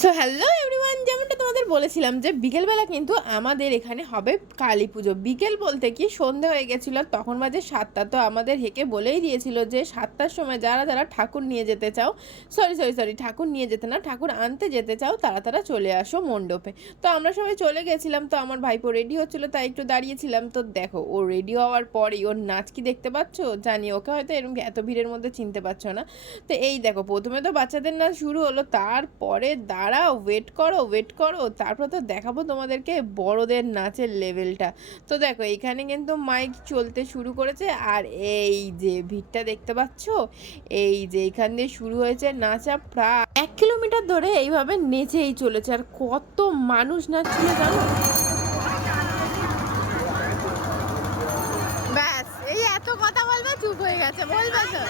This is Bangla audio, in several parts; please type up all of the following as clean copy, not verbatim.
সো হ্যালো এভরিওয়ান, যেমনটা তোমাদের বলেছিলাম যে বিকেলবেলা কিন্তু আমাদের এখানে হবে কালী পুজো। বিকেল বলতে কি সন্ধে হয়ে গেছিলো, তখন বাজে 7টা। তো আমাদের হেঁকে বলেই দিয়েছিল যে 7টার সময় যারা যারা ঠাকুর নিয়ে যেতে চাও, সরি ঠাকুর নিয়ে যেতে না, ঠাকুর আনতে যেতে চাও তারা তারা চলে আসো মণ্ডপে। তো আমরা সবাই চলে গেছিলাম। তো আমার ভাইপো রেডি হচ্ছিলো, তাই একটু দাঁড়িয়েছিলাম। তো দেখো, ও রেডি হওয়ার পরেই ওর নাচ কি দেখতে পাচ্ছ? জানি ওকে হয়তো এরকম এত ভিড়ের মধ্যে চিনতে পারছো না। তো এই দেখো, প্রথমে তো বাচ্চাদের নাচ শুরু হলো, তারপরে দাঁড়াও, ওয়েট করো, তারপর তো দেখাবো তোমাদেরকে বড়দের নাচের লেভেলটা। তো দেখো, এখানে কিন্তু মাইক চলতে শুরু করেছে, আর এই যে ভিড়টা দেখতে পাচ্ছ, এই যে এখান দিয়ে শুরু হয়েছে নাচা। প্রায় 1 কিলোমিটার ধরে এইভাবে নেচেই চলেছে, আর কত মানুষ নাচছিল জানো। ব্যাস, এই এত কথা বলবে, চুপ হয়ে গেছে, বলবে তো।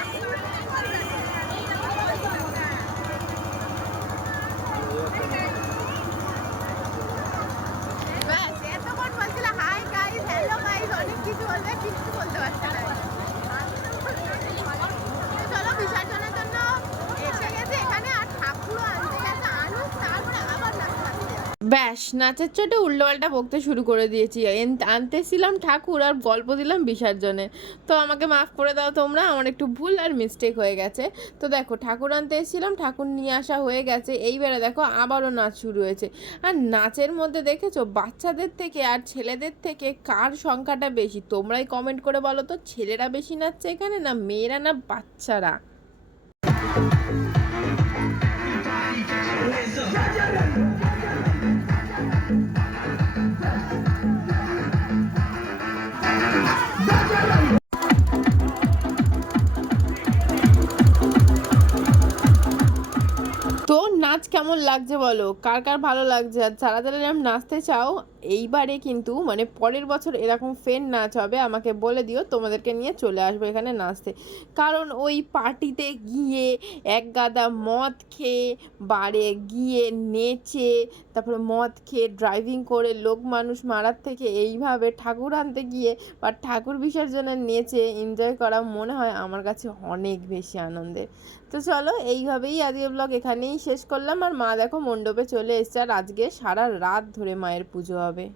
ব্যাস, এতক্ষণ বলছিল হাই গাইস, হ্যালো গাইস, অনেক কিছু বলবে, কিছু বলতে পারছে না। চলো, বিসর্জনের জন্য এসে গেছে এখানে, আর ঠাকুরও আনতে গেছে, আনুক তারপরে আবার ব্যাস, নাচের চোটে উল্টোপাল্টা বকতে শুরু করে দিয়েছি। আনতেছিলাম ঠাকুর আর গল্প দিলাম বিসর্জনে। তো আমাকে মাফ করে দাও তোমরা, আমার একটু ভুল আর মিস্টেক হয়ে গেছে। তো দেখো, ঠাকুর আনতে এসেছিলাম, ঠাকুর নিয়ে আসা হয়ে গেছে। এইবারে দেখো আবারও নাচ শুরু হয়েছে। আর নাচের মধ্যে দেখেছো, বাচ্চাদের থেকে আর ছেলেদের থেকে কার সংখ্যাটা বেশি? তোমরাই কমেন্ট করে বলো তো, ছেলেরা বেশি নাচছে এখানে, না মেয়েরা, না বাচ্চারা? তো নাচ কেমন লাগছে বলো, কার কার ভালো লাগছে? আর যারা যারা এরকম নাচতে চাও, এইবারে কিন্তু মানে পরের বছর এরকম ফের নাচ হবে, আমাকে বলে দিও, তোমাদেরকে নিয়ে চলে আসবো এখানে নাচতে। কারণ ওই পার্টিতে গিয়ে এক গাদা মদ খেয়ে, বারে গিয়ে নেচে, তারপরে মদ খেয়ে ড্রাইভিং করে লোক মানুষ মারার থেকে এইভাবে ঠাকুর আনতে গিয়ে বা ঠাকুর বিসর্জনে নেচে এনজয় করা মনে হয় আমার কাছে অনেক বেশি আনন্দের। তো চলো, এইভাবেই আজকে ব্লগ এখানেই শেষ করলাম। আর মা দেখো মণ্ডপে চলে এসছে, আর আজকে সারা রাত ধরে মায়ের পুজো হবে।